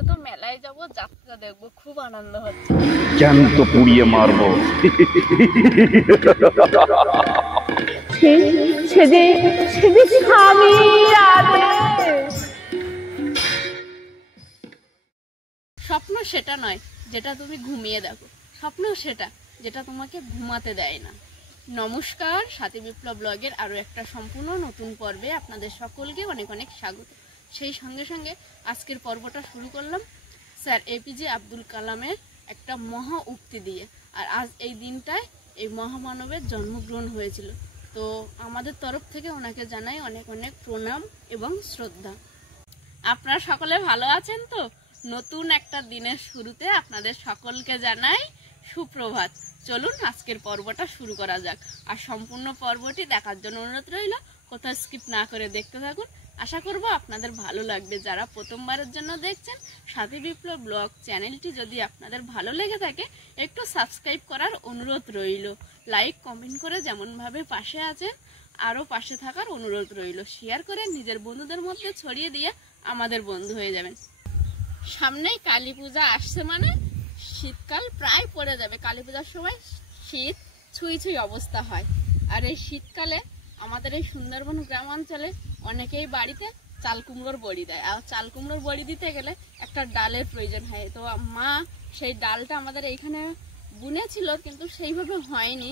আজকে তো মেলায় যাব, যাত্রা দেখবো, খুব আনন্দ হচ্ছে। জ্যান্ত পুড়িয়ে মারবো। স্বপ্ন সেটা নয় যেটা তুমি ঘুমিয়ে দেখো, স্বপ্ন সেটা যেটা তোমাকে ঘুমাতে দেয় না। নমস্কার, সাথী বিপ্লব ব্লগের আরও একটা সম্পূর্ণ নতুন পর্বে আপনাদের সকলকে অনেক অনেক স্বাগত। সেই সঙ্গে সঙ্গে আজকের পর্বটা শুরু করলাম স্যার এপিজে আব্দুল কালামের একটা মহা উক্তি দিয়ে। আর আজ এই দিনটায় এই মহামানবের জন্মগ্রহণ হয়েছিল, তো আমাদের তরফ থেকে ওনাকে জানাই অনেক অনেক প্রণাম এবং শ্রদ্ধা। আপনারা সকলে ভালো আছেন তো? নতুন একটা দিনের শুরুতে আপনাদের সকলকে জানাই সুপ্রভাত। চলুন আজকের পর্বটা শুরু করা যাক। আর সম্পূর্ণ পর্বটি দেখার জন্য অনুরোধ রইল, কোথাও স্কিপ না করে দেখতে থাকুন। আশা করব আপনাদের ভালো লাগবে। যারা প্রথমবারের জন্য দেখছেন সাথী বিপ্লব ব্লগ চ্যানেলটি যদি আপনাদের ভালো লেগে থাকে একটু সাবস্ক্রাইব করার অনুরোধ রইল। লাইক কমেন্ট করে যেমনভাবে পাশে আছেন আরও পাশে থাকার অনুরোধ রইল। শেয়ার করে নিজের বন্ধুদের মধ্যে ছড়িয়ে দিয়ে আমাদের বন্ধু হয়ে যাবেন। সামনেই কালী পূজা আসছে, মানে শীতকাল প্রায় পড়ে যাবে। কালী পূজার সময় শীত ছুঁই ছুঁই অবস্থা হয়। আর এই শীতকালে আমাদের এই সুন্দরবন গ্রামাঞ্চলে অনেকেই বাড়িতে চাল কুমড়োর বড়ি দেয়। আর চাল কুমড়োর বড়ি দিতে গেলে একটা ডালের প্রয়োজন হয়। তো মা সেই ডালটা আমাদের এইখানে বুনেছিল, কিন্তু সেইভাবে হয়নি।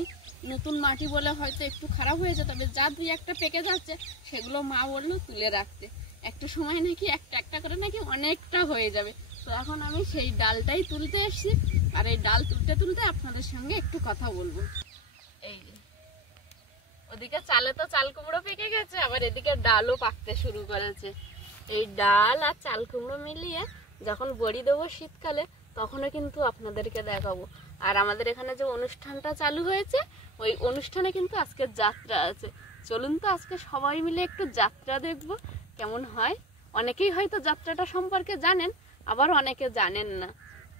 নতুন মাটি বলে হয়তো একটু খারাপ হয়েছে, তবে যা দুই একটা পেকে যাচ্ছে সেগুলো মা বললো তুলে রাখতে। একটা সময় নাকি একটা একটা করে নাকি অনেকটা হয়ে যাবে। তো এখন আমি সেই ডালটাই তুলতে এসেছি। আর এই ডাল তুলতে তুলতে আপনাদের সঙ্গে একটু কথা বলবো। এই যে ওদিকে চালে তো চাল কুমড়ো পেকে গেছে, আবার এদিকে ডালও পাকতে শুরু করেছে। এই ডাল আর চাল কুমড়ো মিলিয়ে যখন বড়ি দেবো শীতকালে, তখনও কিন্তু আপনাদেরকে দেখাবো। আর আমাদের এখানে যে অনুষ্ঠানটা চালু হয়েছে, ওই অনুষ্ঠানে কিন্তু আজকে যাত্রা আছে। চলুন তো আজকে সবাই মিলে একটু যাত্রা দেখবো কেমন হয়। অনেকেই হয়তো যাত্রাটা সম্পর্কে জানেন, আবার অনেকে জানেন না।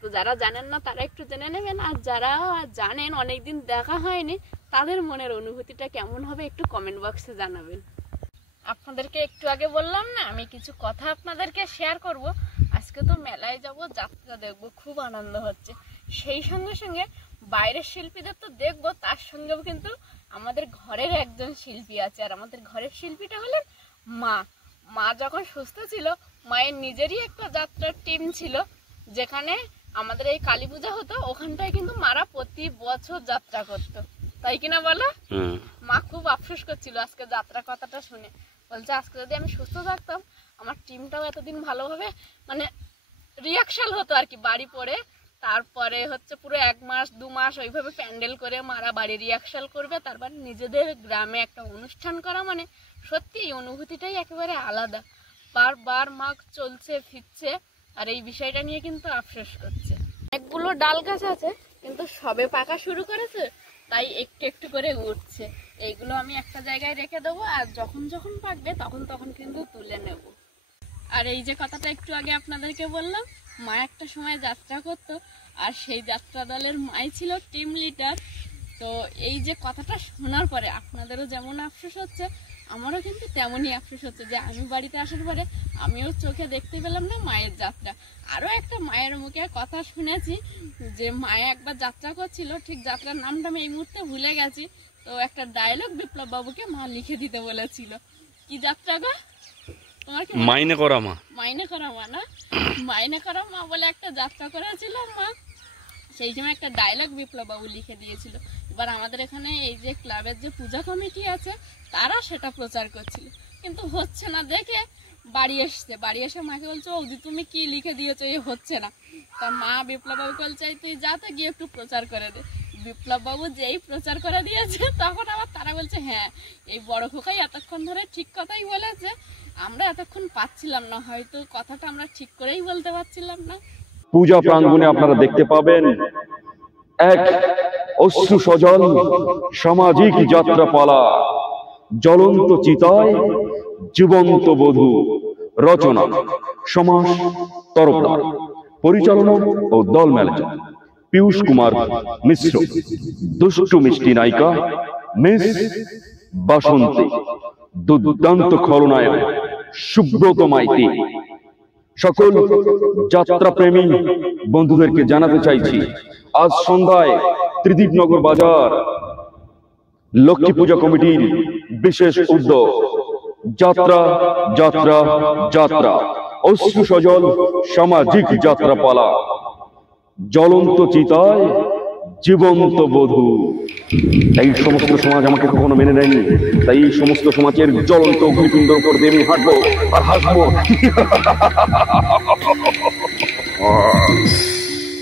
তো যারা জানেন না তারা একটু জেনে নেবেন, আর যারা জানেন অনেকদিন দেখা হয়নি তাদের মনের অনুভূতিটা কেমন হবে একটু কমেন্ট বক্সে জানাবেন। আপনাদেরকে একটু আগে বললাম না, আমি কিছু কথা আপনাদেরকে শেয়ার করব। আজকে তো মেলায় যাব, যাত্রা দেখব, খুব আনন্দ হচ্ছে। সেই সঙ্গে সঙ্গে বাইরের শিল্পীদের তো দেখবো, তার সঙ্গেও কিন্তু আমাদের ঘরের একজন শিল্পী আছে। আর আমাদের ঘরের শিল্পীটা হলেন মা। মা যখন সুস্থ ছিল, মায়ের নিজেরই একটা যাত্রার টিম ছিল, যেখানে আমাদের এই কালী পূজা হতো, ওখানটায় কিন্তু মারা প্রতি বছর যাত্রা করতো, তাই কিনা বলো? মা খুব আফসোস করছিল আজকে যাত্রা কথাটা শুনে। বলছে আজকে যদি আমি সুস্থ থাকতাম, আমার টিমটাও এতদিন ভালোভাবে মানে রিহার্সাল হতো আর কি বাড়ি পড়ে। তারপরে হচ্ছে পুরো 1 মাস 2 মাস ওইভাবে প্যান্ডেল করে মারা বাড়ি রিহার্সাল করবে, তারপর নিজেদের গ্রামে একটা অনুষ্ঠান করা, মানে সত্যি এই অনুভূতিটাই একেবারে আলাদা। বারবার মা চলছে ফিরছে আর এই বিষয়টা নিয়ে কিন্তু আফসোস করছে। অনেকগুলো ডাল গাছ আছে কিন্তু সবে পাকা শুরু করেছে, তাই একটু একটু করে উঠছে। এইগুলো আমি একটা জায়গায় রেখে দেবো, আর যখন যখন পাকবে তখন তখন কিন্তু তুলে নেব। আর এই যে কথাটা একটু আগে আপনাদেরকে বললাম, মা একটা সময় যাত্রা করতো, আর সেই যাত্রা দলের মাই ছিল টিম লিডার। তো এই যে কথাটা শোনার পরে আপনাদেরও যেমন আফসোস হচ্ছে, আমারও কিন্তু তেমনই আফসোস হচ্ছে যে আমি বাড়িতে আসার পরে আমিও চোখে দেখতে পেলাম না মায়ের যাত্রা। আরও একটা মায়ের মুখে কথা শুনেছি যে মায়ে একবার যাত্রা করছিল, ঠিক যাত্রার নামটা আমি এই মুহূর্তে ভুলে গেছি। তো একটা ডায়লগ বিপ্লব বাবুকে মা লিখে দিতে বলেছিল। কি যাত্রা গো? তোমাকে মাইনে করা মা, মাইনে করা মা না, মাইনে করা মা বলে একটা যাত্রা করেছিল মা। সেই সময় একটা ডায়লগ বিপ্লব বাবু লিখে দিয়েছিল। এবার আমাদের এখানে এই যে ক্লাবের যে পূজা কমিটি আছে, তারা সেটা প্রচার করছিল, কিন্তু হচ্ছে না দেখে বাড়ি এসছে। বাড়ি এসে মাকে বলছে, ও তুমি কি লিখে দিয়েছো, এ হচ্ছে না। তা মা বিপ্লব বাবুকে বলছে, তুই যা তো গিয়ে একটু প্রচার করে দে। বিপ্লব বাবু যেই প্রচার করে দিয়েছে, তখন আবার তারা বলছে, হ্যাঁ এই বড় খোকাই এতক্ষণ ধরে ঠিক কথাই বলেছে, আমরা এতক্ষণ পাচ্ছিলাম না, হয়তো কথাটা আমরা ঠিক করেই বলতে পারছিলাম না। পূজা প্রাঙ্গণে আপনারা দেখতে পাবেন এক অশ্রু সজল সামাজিক যাত্রাপালা, জ্বলন্ত চিতায় জীবন্ত বধূ, রচনা সমাজ তরফদার, পরিচালনা ও দল ম্যানেজার পীযূষ কুমার মিশ্র, দুষ্টু মিষ্টি নায়িকা মিস বাসন্তী, দুর্দান্ত খলনায়ক সুব্রত মাইতি, সকল যাত্রাপ্রেমী বন্ধুদেরকে জানাতে চাইছি, আজ সন্ধ্যায় ত্রিদীপনগর বাজার লক্ষ্মী পূজা কমিটির বিশেষ উদ্যোগ যাত্রা যাত্রা যাত্রা অশ্রু সজল সামাজিক যাত্রাপালা, জ্বলন্ত চিতায় জীবন্ত বধূ। এই সমস্ত সমাজ আমাকে কখনো মেনে নেয়নি, তাই এই সমস্ত সমাজের জ্বলন্ত অগ্নিপিণ্ডর উপর দিয়ে আমি হাঁটবো আর হাসবো।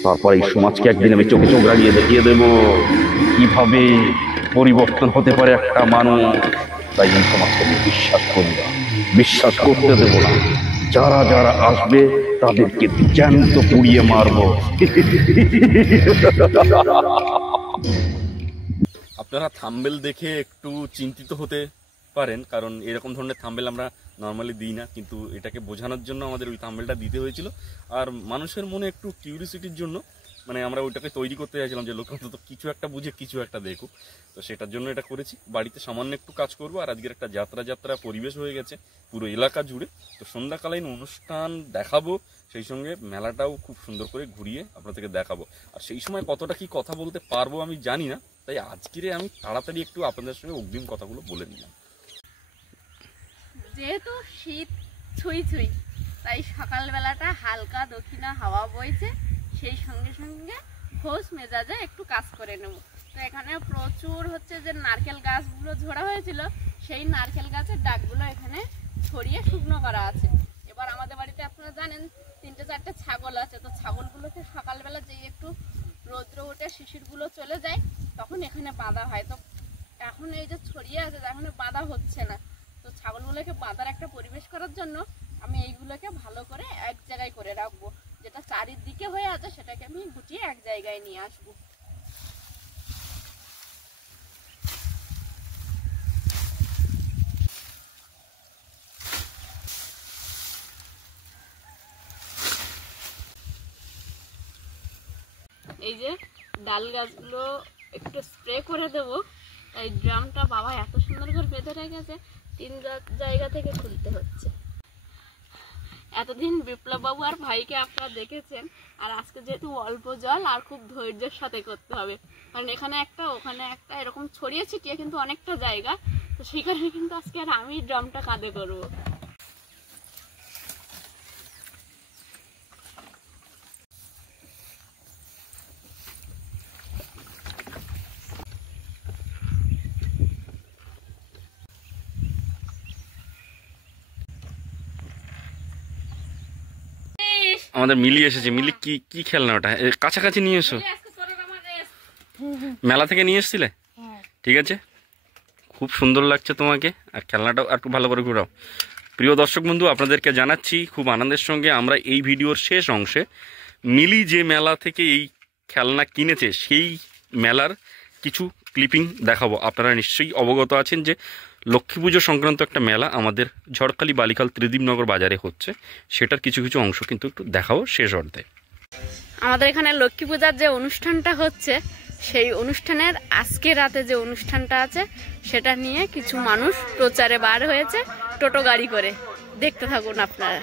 তারপর এই সমাজকে একদিন আমি চোখে চোখ রাগিয়ে দেখিয়ে দেব কিভাবে পরিবর্তন হতে পারে একটা মানুষ। তাই এই সমাজকে আমি বিশ্বাস করি না, বিশ্বাস করতে দেব না। যারা যারা আসবে তাদেরকে জ্যান্ত পুড়িয়ে মারবো। আপনারা থাম্বেল দেখে একটু চিন্তিত হতে পারেন, কারণ এরকম ধরনের থাম্বেল আমরা নর্মালি দিই না, কিন্তু এটাকে বোঝানোর জন্য আমাদের ওই থাম্বেলটা দিতে হয়েছিল। আর মানুষের মনে একটু কিউরিসিটির জন্য মানে আমরা ওইটাকে তৈরি করতে চাইছিলাম যে লোক অন্তত কিছু একটা বুঝে কিছু একটা দেখুক। তো সেটার জন্য এটা করেছি। বাড়িতে সামান্য একটু কাজ করবো। আর আজকের একটা যাত্রা পরিবেশ হয়ে গেছে পুরো এলাকা জুড়ে। তো সন্ধ্যাকালীন অনুষ্ঠান দেখাবো, সেই সঙ্গে মেলাটাও খুব সুন্দর করে ঘুরিয়ে আপনাদেরকে দেখাবো। আর সেই সময় কতটা কি কথা বলতে পারবো আমি জানি না, তাই আজকের আমি তাড়াতাড়ি একটু আপনাদের সঙ্গে অগ্রিম কথাগুলো বলে নিলাম। যেহেতু শীত ছুঁই ছুঁই, তাই সকালবেলাটা হালকা দক্ষিণা হাওয়া বইছে, সেই সঙ্গে সঙ্গে খোশ মেজাজে একটু কাজ করে নেব। তো এখানে প্রচুর হচ্ছে যে নারকেল গাছগুলো ঝোড়া হয়েছিল, সেই নারকেল গাছের ডাকগুলো এখানে ছড়িয়ে শুকনো করা আছে। এবার আমাদের বাড়িতে আপনারা জানেন 3-4টে ছাগল আছে, তো ছাগলগুলোকে সকালবেলা যেই একটু রৌদ্র উঠে শিশিরগুলো চলে যায় তখন এখানে বাঁধা হয়। তো এখন এই যে ছড়িয়ে আছে এখন বাঁধা হচ্ছে না, তো ছাগলগুলোকে বাঁধার একটা পরিবেশ করার জন্য আমি এইগুলোকে ভালো করে এক জায়গায় করে রাখবো। যেটা চারিদিকে হয়ে আছে সেটাকে আমি গুটিয়ে এক জায়গায় নিয়ে আসবো। এই যে ডাল গাছগুলো একটু স্প্রে করে দেব। এই ড্রামটা বাবা এত সুন্দর করে বেঁধে রেখেছে, 3 জায়গা থেকে খুলতে হচ্ছে। এতদিন বিপ্লব বাবু আর ভাইকে আপনারা দেখেছেন, আর আজকে যেহেতু অল্প জল আর খুব ধৈর্যের সাথে করতে হবে, কারণ এখানে একটা ওখানে একটা এরকম ছড়িয়ে ছিটিয়ে কিন্তু অনেকটা জায়গা। তো সেই কারণে কিন্তু আজকে আর আমি ড্রামটা কাঁধে করবো। আমাদের মিলি এসেছে। মিলি কি কি খেলনা ওটা? কাছাকাছি নিয়ে এসো। মেলা থেকে নিয়ে এসছিলে? ঠিক আছে, খুব সুন্দর লাগছে তোমাকে। আর খেলনাটাও একটু ভালো করে ঘুরাও। প্রিয় দর্শক বন্ধু, আপনাদেরকে জানাচ্ছি খুব আনন্দের সঙ্গে আমরা এই ভিডিওর শেষ অংশে মিলি যে মেলা থেকে এই খেলনা কিনেছে সেই মেলার কিছু ক্লিপিং দেখাবো। আপনারা নিশ্চয়ই অবগত আছেন যে লক্ষ্মী পুজো সংক্রান্ত একটা মেলা আমাদের ঝড়খালি বালিখাল ত্রিদীপনগর বাজারে হচ্ছে, সেটার কিছু কিছু অংশ কিন্তু একটু দেখাবো শেষ অর্ধে। আমাদের এখানে লক্ষ্মী পূজার যে অনুষ্ঠানটা হচ্ছে, সেই অনুষ্ঠানের আজকে রাতে যে অনুষ্ঠানটা আছে সেটা নিয়ে কিছু মানুষ প্রচারে বার হয়েছে টোটো গাড়ি করে। দেখতে থাকুন আপনারা।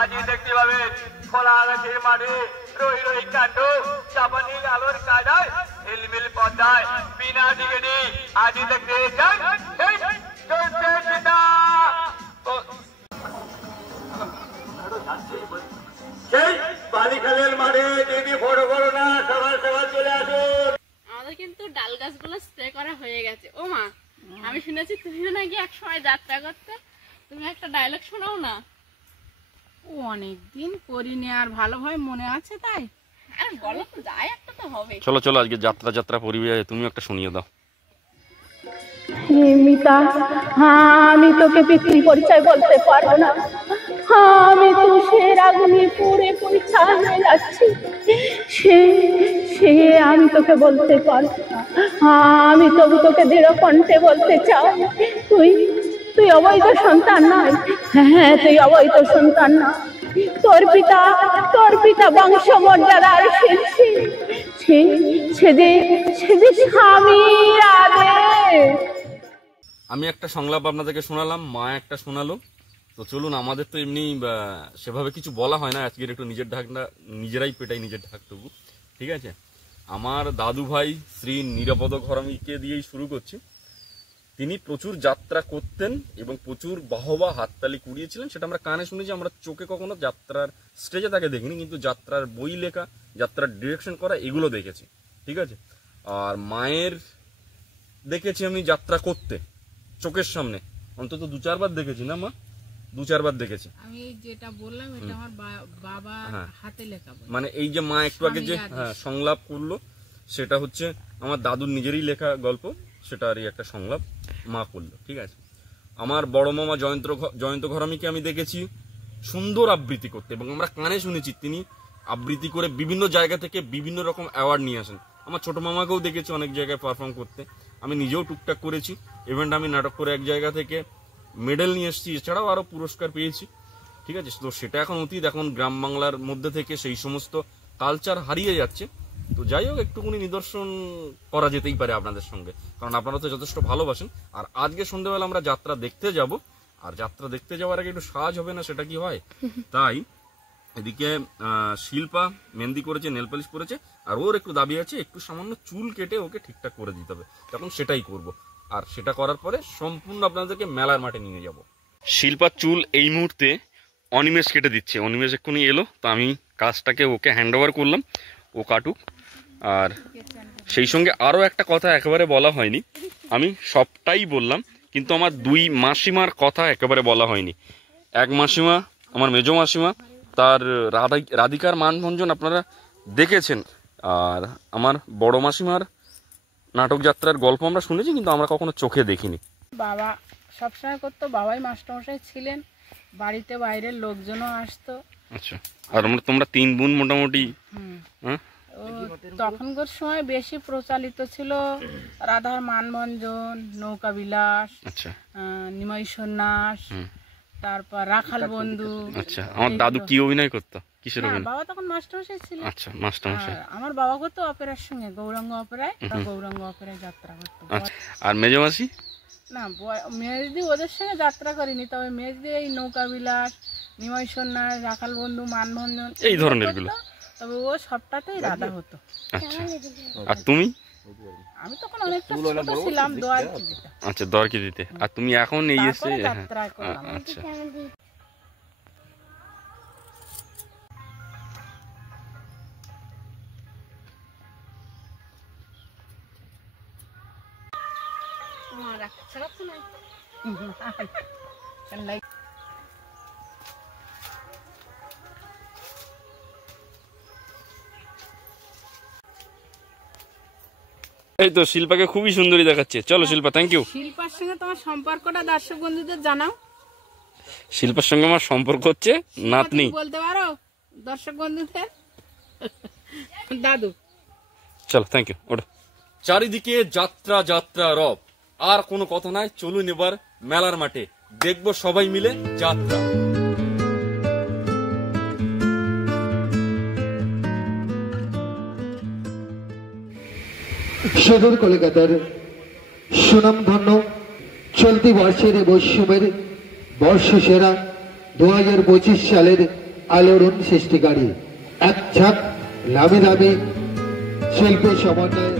আজি দেখতে পাবেন খোলা গাছের মাঠে রই রই কাণ্ড, চাপানি আলোর কাদায় ঝিলমিল পদ্মায় বিনা টিকেটে আজি দেখতে যান। সেই বালিখালের মাঠে দিদি ফটো করো না, সকাল সকাল চলে আসুন। আমাদের কিন্তু ডাল গাছগুলো স্প্রে করা হয়ে গেছে। ও মা, আমি শুনেছি তুমিও নাকি এক সময় যাত্রা করতে, তুমি একটা ডায়লগ শোনাও না। অনেকদিন করিনি, আর ভালোভাবে মনে আছে তাই। আরে বলো তো, যাই একটা তো হবে। চলো চলো, আজকে যাত্রা পরিবেশ তুমি একটা শুনিয়ে দাও। মিতা, আমি তোকে পিতৃ পরিচয় বলতে পারবো না। আমি তুষের আগুনে পুড়ে পরিচয় হয়ে যাচ্ছি, সে আমি তোকে বলতে পারবো না। আমি তবু তোকে দৃঢ় কণ্ঠে বলতে চাই, তুই অবৈধ সন্তান নয়। হ্যাঁ, তুই অবৈধ সন্তান না। তোর পিতা বংশমর্যাদার শীর্ষে, সে যে স্বামীর আদেশ। আমি একটা সংলাপ আপনাদেরকে শোনালাম, মা একটা শোনালো। তো চলুন, আমাদের তো এমনি সেভাবে কিছু বলা হয় না, আজকের একটু নিজের ঢাকনা নিজেরাই পেটাই, নিজের ঢাকটুকু। ঠিক আছে, আমার দাদু ভাই শ্রী নিরাপদ ঘরামিকে দিয়েই শুরু করছি। তিনি প্রচুর যাত্রা করতেন এবং প্রচুর বাহবা হাততালি কুড়িয়েছিলেন, সেটা আমরা কানে শুনেছি, আমরা চোখে কখনো যাত্রার স্টেজে তাকে দেখিনি, কিন্তু যাত্রার বই লেখা, যাত্রার ডিরেকশন করা এগুলো দেখেছি। ঠিক আছে, আর মায়ের দেখেছি আমি যাত্রা করতে চোখের সামনে, অন্তত 2-4 বার দেখেছি, না মা? 2-4 বার দেখেছি। আমি যেটা বললাম এটা আমার বাবা হাতে লেখা বই। মানে এই যে মা একটু আগে যে সংলাপ করলো, সেটা হচ্ছে আমার দাদুর নিজেরই লেখা গল্প, সেটারই একটা সংলাপ মা করলো। ঠিক আছে, আমার বড় মামা জয়ন্ত ঘরামিকে আমি দেখেছি সুন্দর আবৃত্তি করতে, এবং আমরা কানে শুনেছি তিনি আবৃত্তি করে বিভিন্ন জায়গা থেকে বিভিন্ন রকম অ্যাওয়ার্ড নিয়ে আসেন। আমার ছোট মামাকেও দেখেছি অনেক জায়গায় পারফর্ম করতে, আমি নিজেও টুকটাক করেছি। ইভেন্ট আমি নাটক করে এক জায়গা থেকে মেডেল নিয়ে এসেছি, এছাড়াও আরো পুরস্কার পেয়েছি। ঠিক আছে, তো সেটা এখন অতীত, এখন গ্রাম বাংলার মধ্যে থেকে সেই সমস্ত কালচার হারিয়ে যাচ্ছে। তো যাই হোক, একটুখানি নিদর্শন করা যেতেই পারে আপনাদের সঙ্গে, কারণ আপনারা তো যথেষ্ট ভালোবাসেন। আর আজকে সন্ধ্যেবেলা আমরা যাত্রা দেখতে যাব, আর যাত্রা দেখতে যাওয়ার আগে একটু সাজ হবে না, সেটা কি হয়? তাই এদিকে শিল্পা মেহেন্দি করেছে, নেল পালিশ করেছে, আর ওর একটু দাবি আছে একটু সামান্য চুল কেটে ওকে ঠিকঠাক করে দিতে হবে। তখন সেটাই করব, আর সেটা করার পরে সম্পূর্ণ আপনাদেরকে মেলার মাঠে নিয়ে যাব। শিল্পার চুল এই মুহূর্তে অনিমেষ কেটে দিচ্ছে, অনিমেষ এক্ষুনি এলো, তো আমি কাজটাকে ওকে হ্যান্ড ওভার করলাম, ও কাটুক। আর সেই সঙ্গে আরও একটা কথা একেবারে বলা হয়নি, আমি সবটাই বললাম, কিন্তু আমার 2 মাসিমার কথা একেবারে বলা হয়নি। এক মাসিমা, আমার মেজো মাসিমা, তার রাধিকার মানভঞ্জন আপনারা দেখেছেন, আর আমার বড় মাসিমার নাটক যাত্রার গল্প আমরা শুনেছি, কিন্তু আমরা কখনো চোখে দেখিনি। বাবা সবসময় করতো, বাবাই মাস্টারমশাই ছিলেন, বাড়িতে বাইরের লোকজনও আসতো। আচ্ছা, আর তোমরা 3 বোন মোটামুটি? হ্যাঁ, তখনকার সময় বেশি প্রচলিত ছিল রাধার মানভঞ্জন, নৌকা বিলাস, আচ্ছা, নিমাই সন্ন্যাস, তারপর রাখাল বন্ধু। আচ্ছা, আমার দাদু কি অভিনয় করতো, কিসের অভিনয়? বাবা তখন মাস্টারমশাই ছিলেন। আচ্ছা, মাস্টারমশাই। আমার বাবা করতো অপেরার সঙ্গে, গৌরাঙ্গ অপেরায়, গৌরাঙ্গ অপেরায় যাত্রা করতো। আর মেজো মাসি? না, মেজদি ওদের সঙ্গে যাত্রা করিনি, তবে মেজদি এই নৌকা বিলাস, নিমাই সন্ন্যাস, রাখাল বন্ধু, মানভঞ্জন এই ধরনের গুলো, তবে ও সবটাতেই রাধা হতো। আচ্ছা, আর তুমি? আমি তখন অনেকটা ছোট ছিলাম, দোয়ার কি দিতে। আচ্ছা, দর কি দিতে। আর তুমি এখন এই এসে? যাত্রা করলাম। আচ্ছা, এই তো শিল্পাকে খুবই সুন্দরী দেখাচ্ছে। চলো শিল্পা, থ্যাংক ইউ। শিল্পার সঙ্গে তোমার সম্পর্কটা দর্শক বন্ধুদের জানাও। শিল্পার সঙ্গে আমার সম্পর্ক হচ্ছে নাতনি। বলতে পারো দর্শক বন্ধুদের? দাদু। চলো, থ্যাংক ইউ। ওঠো। চারিদিকে যাত্রা যাত্রা রব, আর কোনো কথা নাই, চলুন এবার মেলার মাঠে দেখবো সবাই মিলে যাত্রা। সদর কলকাতার সুনামধন্য চলতি বর্ষের মৌসুমের বর্ষসেরা 2025 সালের আলোড়ন সৃষ্টিকারী এক ঝাঁক নামি দামি শিল্পী সমন্বয়ে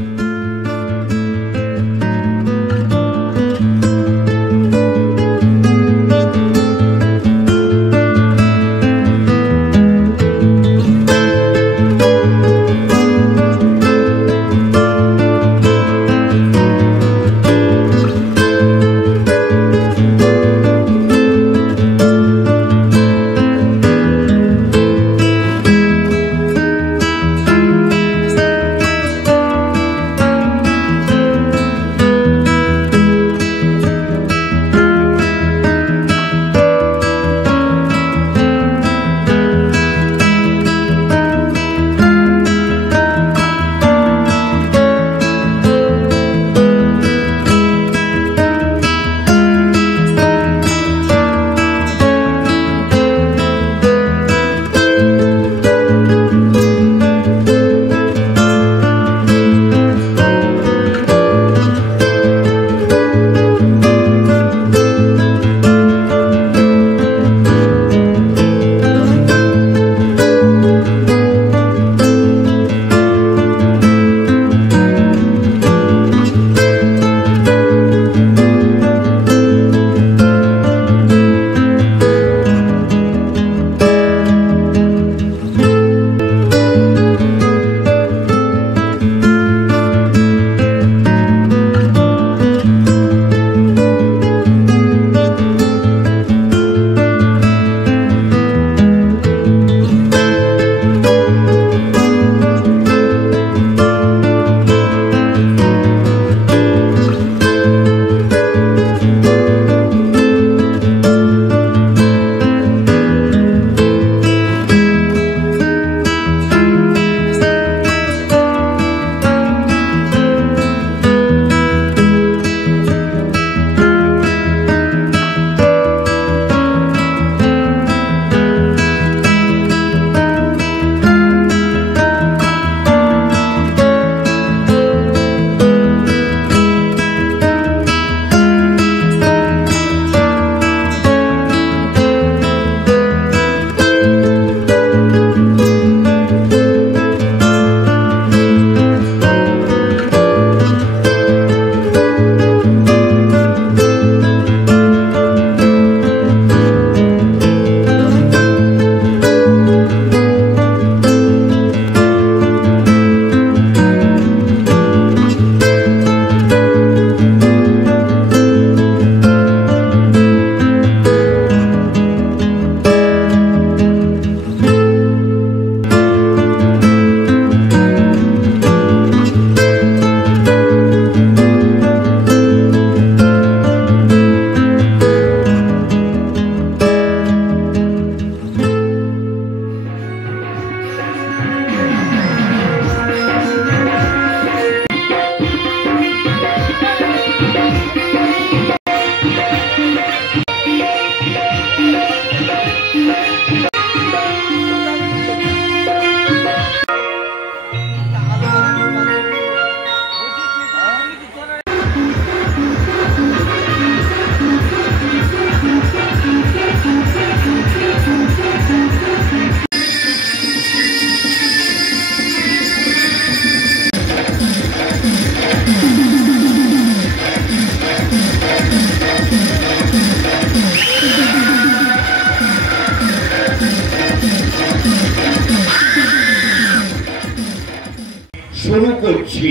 শুরু করছি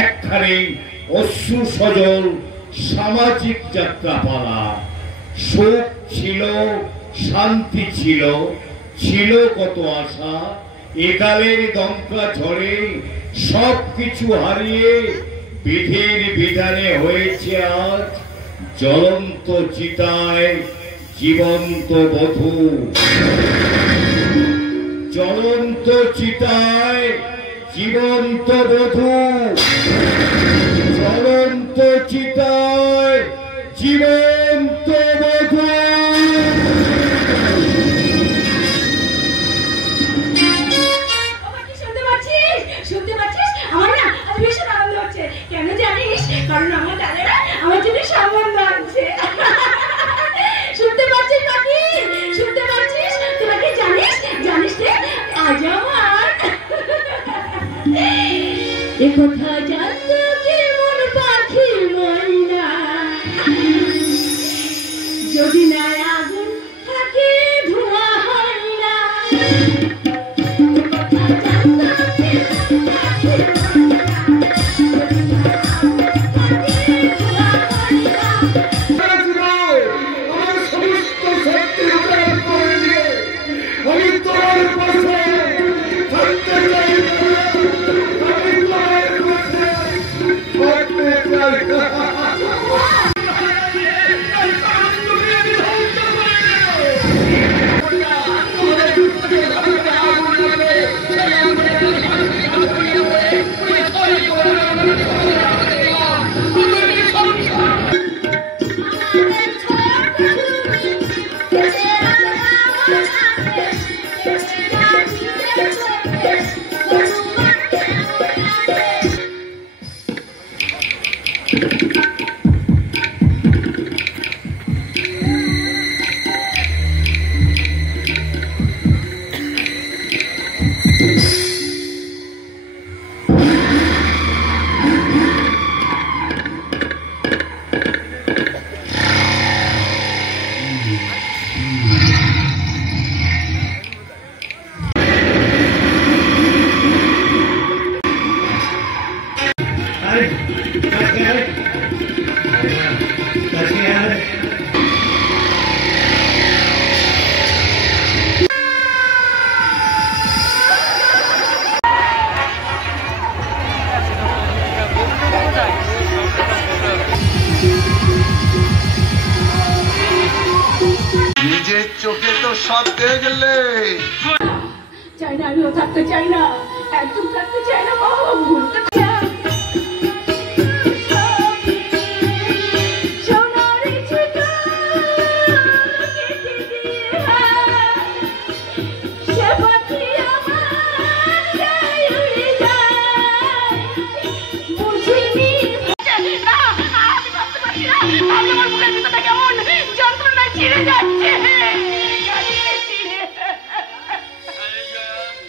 একখানে অশ্রু সজল সামাজিক যাত্রাপালা। সুখ ছিল, শান্তি ছিল, ছিল কত আশা। একালের দমকা ঝড়ে সব কিছু হারিয়ে বিধির বিধানে হয়েছে আজ জ্বলন্ত চিতায় জীবন্ত বধূ। জ্বলন্ত চিতায় জীবন্ত বধূ, জ্বলন্ত চিতায় জীবন্ত বধূ। শুনতে পাচ্ছিস? আমার না আজ ভীষণ আনন্দ হচ্ছে। কেন জানিস? কারণ আমার দাদারা আমার জন্য সম্বন্ধ আনছে। শুনতে পাচ্ছিস কাকি? শুনতে পাচ্ছিস? তোরা কি জানিস? জানিস রে আজ আমার এ কথা জানতো কেমন পাখি ময়না, যদি না আগুন থাকে ধোঁয়া হয় না। নিজের চোখে তো সব দেখলে। চাই না, আমিও থাকতে চাই না, একদম থাকতে চাই না বাবা, ভুলতে চাই।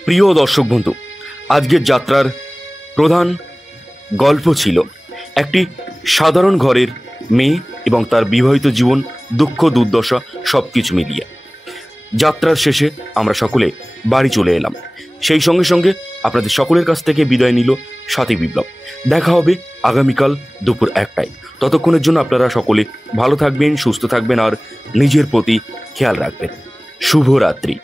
প্রিয় দর্শক বন্ধু, আজকের যাত্রার প্রধান গল্প ছিল একটি সাধারণ ঘরের মেয়ে এবং তার বিবাহিত জীবন, দুঃখ দুর্দশা সবকিছু মিলিয়ে। যাত্রার শেষে আমরা সকলে বাড়ি চলে এলাম। সেই সঙ্গে সঙ্গে আপনাদের সকলের কাছ থেকে বিদায় নিল সাথী বিপ্লব। দেখা হবে আগামীকাল দুপুর 1টায়। ততক্ষণের জন্য আপনারা সকলে ভালো থাকবেন, সুস্থ থাকবেন আর নিজের প্রতি খেয়াল রাখবেন। শুভরাত্রি।